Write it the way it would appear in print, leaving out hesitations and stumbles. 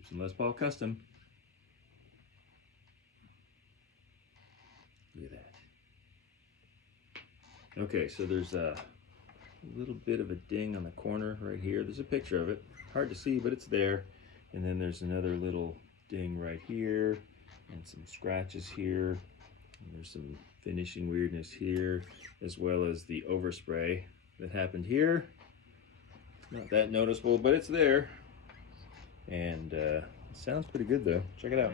Gibson Les Paul Custom. Look at that. Okay, so there's a little bit of a ding on the corner right here. There's a picture of it. Hard to see, but it's there. And then there's another little ding right here, and some scratches here. And there's some finishing weirdness here, as well as the overspray that happened here. Not that noticeable, but it's there. And it sounds pretty good though. Check it out.